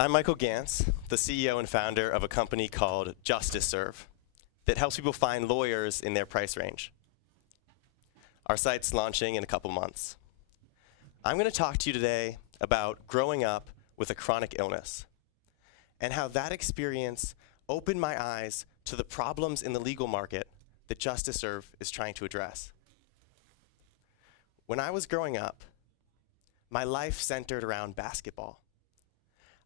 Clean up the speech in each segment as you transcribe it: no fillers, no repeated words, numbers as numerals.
I'm Michael Gants, the CEO and founder of a company called JustiServe that helps people find lawyers in their price range. Our site's launching in a couple months. I'm going to talk to you today about growing up with a chronic illness and how that experience opened my eyes to the problems in the legal market that JustiServe is trying to address. When I was growing up, my life centered around basketball.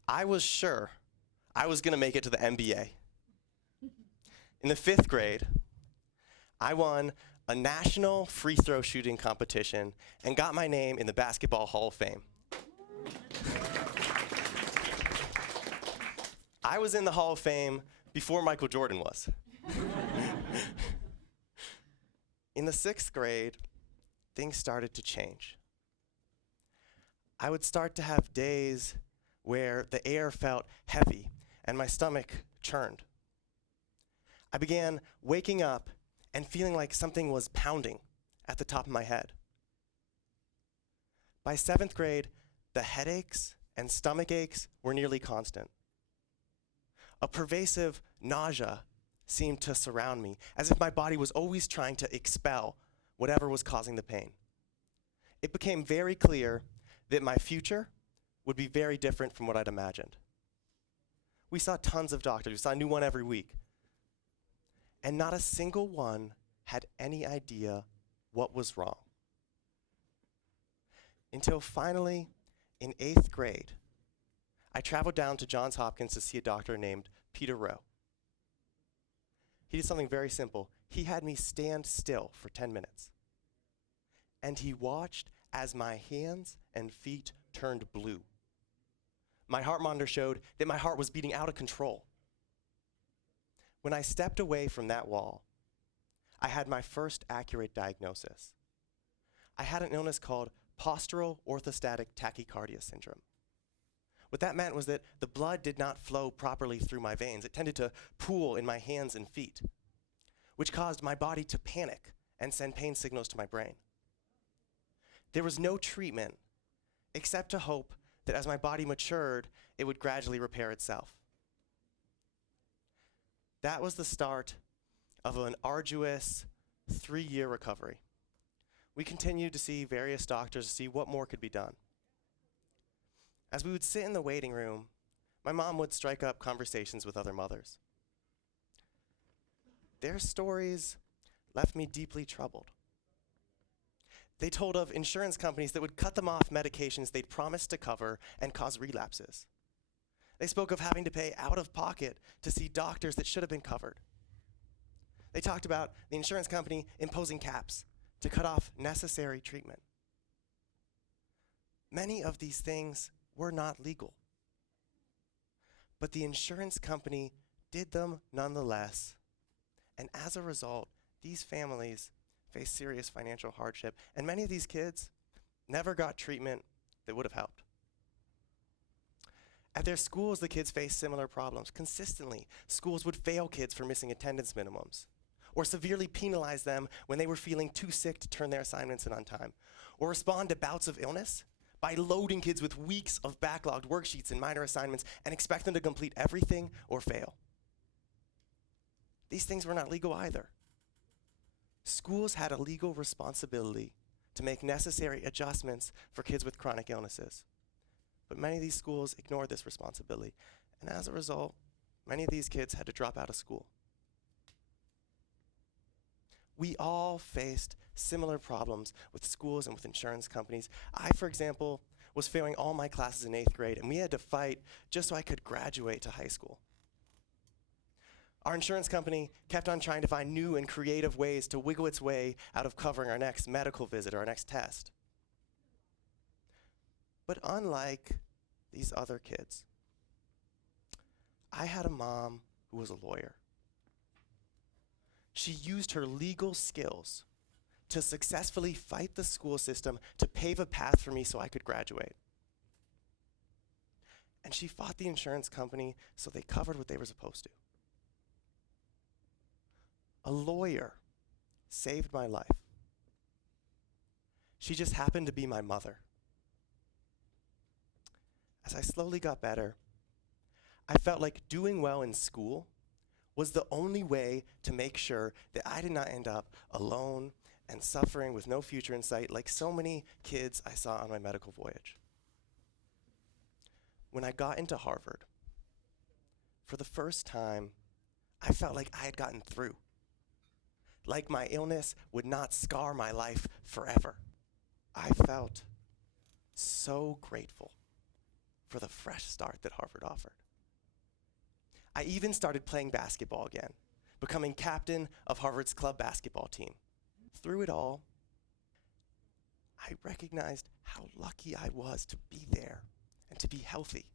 I was sure I was going to make it to the NBA. In the 5th grade, I won a national free throw shooting competition and got my name in the Basketball Hall of Fame. I was in the Hall of Fame before Michael Jordan was. In the 6th grade, things started to change. I would start to have days where the air felt heavy and my stomach churned. I began waking up and feeling like something was pounding at the top of my head. By 7th grade, the headaches and stomach aches were nearly constant. A pervasive nausea seemed to surround me, as if my body was always trying to expel whatever was causing the pain. It became very clear that my future would be very different from what I'd imagined. We saw tons of doctors. We saw a new one every week. And not a single one had any idea what was wrong. Until finally, in 8th grade, I traveled down to Johns Hopkins to see a doctor named Peter Rowe. He did something very simple. He had me stand still for 10 minutes. And he watched as my hands and feet turned blue. My heart monitor showed that my heart was beating out of control. When I stepped away from that wall, I had my first accurate diagnosis. I had an illness called postural orthostatic tachycardia syndrome. What that meant was that the blood did not flow properly through my veins. It tended to pool in my hands and feet, which caused my body to panic and send pain signals to my brain. There was no treatment except to hope that as my body matured, it would gradually repair itself. That was the start of an arduous 3-year recovery. We continued to see various doctors to see what more could be done. As we would sit in the waiting room, my mom would strike up conversations with other mothers. Their stories left me deeply troubled. They told of insurance companies that would cut them off medications they'd promised to cover and cause relapses. They spoke of having to pay out of pocket to see doctors that should have been covered. They talked about the insurance company imposing caps to cut off necessary treatment. Many of these things were not legal, but the insurance company did them nonetheless, and as a result, these families face serious financial hardship, and many of these kids never got treatment that would have helped. At their schools, the kids faced similar problems. Consistently, schools would fail kids for missing attendance minimums, or severely penalize them when they were feeling too sick to turn their assignments in on time, or respond to bouts of illness by loading kids with weeks of backlogged worksheets and minor assignments and expect them to complete everything or fail. These things were not legal either. Schools had a legal responsibility to make necessary adjustments for kids with chronic illnesses. But many of these schools ignored this responsibility. And as a result, many of these kids had to drop out of school. We all faced similar problems with schools and with insurance companies. I, for example, was failing all my classes in 8th grade, and we had to fight just so I could graduate to high school. Our insurance company kept on trying to find new and creative ways to wiggle its way out of covering our next medical visit or our next test. But unlike these other kids, I had a mom who was a lawyer. She used her legal skills to successfully fight the school system to pave a path for me so I could graduate. And she fought the insurance company so they covered what they were supposed to. A lawyer saved my life. She just happened to be my mother. As I slowly got better, I felt like doing well in school was the only way to make sure that I did not end up alone and suffering with no future in sight like so many kids I saw on my medical voyage. When I got into Harvard, for the first time, I felt like I had gotten through. Like my illness would not scar my life forever. I felt so grateful for the fresh start that Harvard offered. I even started playing basketball again, becoming captain of Harvard's club basketball team. Through it all, I recognized how lucky I was to be there and to be healthy.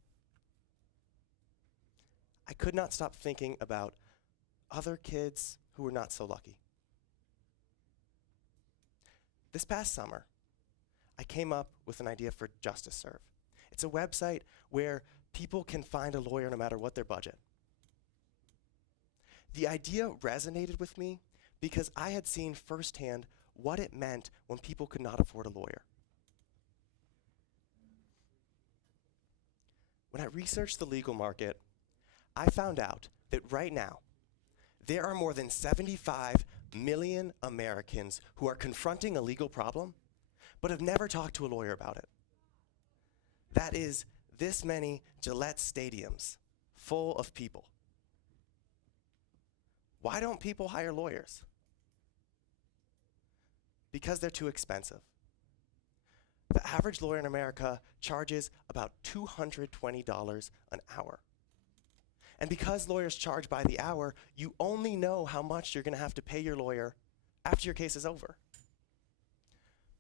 I could not stop thinking about other kids who were not so lucky. This past summer, I came up with an idea for JustiServe. It's a website where people can find a lawyer no matter what their budget. The idea resonated with me because I had seen firsthand what it meant when people could not afford a lawyer. When I researched the legal market, I found out that right now, there are more than 75 million Americans who are confronting a legal problem, but have never talked to a lawyer about it. That is this many Gillette stadiums full of people. Why don't people hire lawyers? Because they're too expensive. The average lawyer in America charges about $220 an hour. And because lawyers charge by the hour, you only know how much you're going to have to pay your lawyer after your case is over.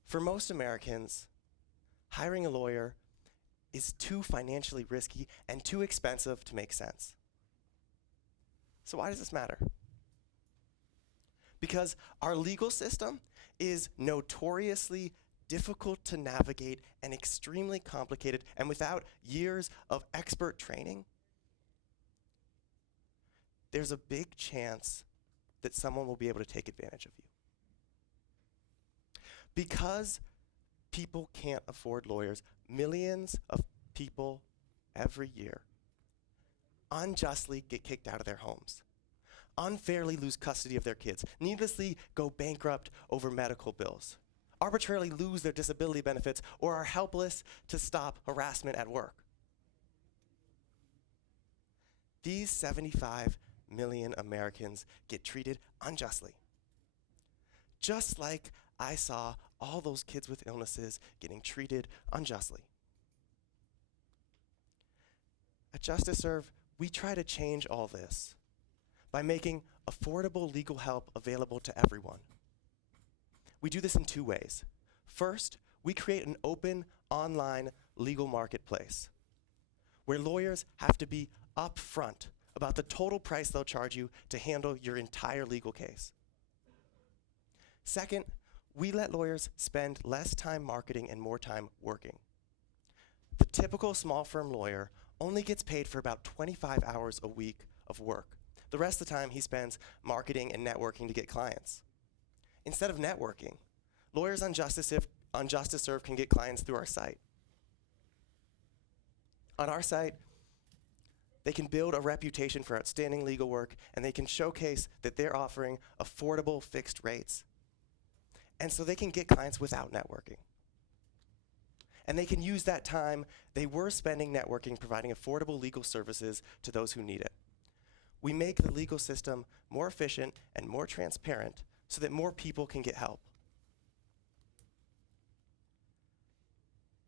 For most Americans, hiring a lawyer is too financially risky and too expensive to make sense. So why does this matter? Because our legal system is notoriously difficult to navigate and extremely complicated, and without years of expert training, there's a big chance that someone will be able to take advantage of you. Because people can't afford lawyers, millions of people every year unjustly get kicked out of their homes, unfairly lose custody of their kids, needlessly go bankrupt over medical bills, arbitrarily lose their disability benefits, or are helpless to stop harassment at work. These 75 million Americans get treated unjustly. Just like I saw all those kids with illnesses getting treated unjustly. At JustiServe, we try to change all this by making affordable legal help available to everyone. We do this in two ways. First, we create an open online legal marketplace where lawyers have to be upfront about the total price they'll charge you to handle your entire legal case. Second, we let lawyers spend less time marketing and more time working. The typical small firm lawyer only gets paid for about 25 hours a week of work. The rest of the time he spends marketing and networking to get clients. Instead of networking, lawyers on JustiServe can get clients through our site. On our site, they can build a reputation for outstanding legal work, and they can showcase that they're offering affordable fixed rates. And so they can get clients without networking. And they can use that time they were spending networking providing affordable legal services to those who need it. We make the legal system more efficient and more transparent so that more people can get help.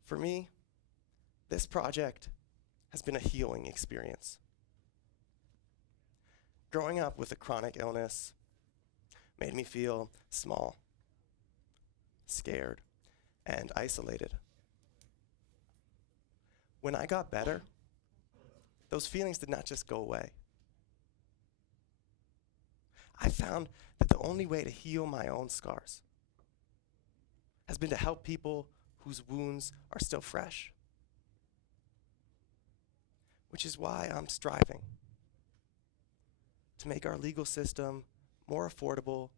For me, this project has been a healing experience. Growing up with a chronic illness made me feel small, scared, and isolated. When I got better, those feelings did not just go away. I found that the only way to heal my own scars has been to help people whose wounds are still fresh. Which is why I'm striving to make our legal system more affordable,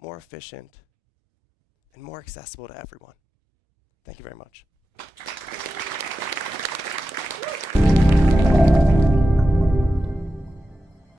more efficient, and more accessible to everyone. Thank you very much.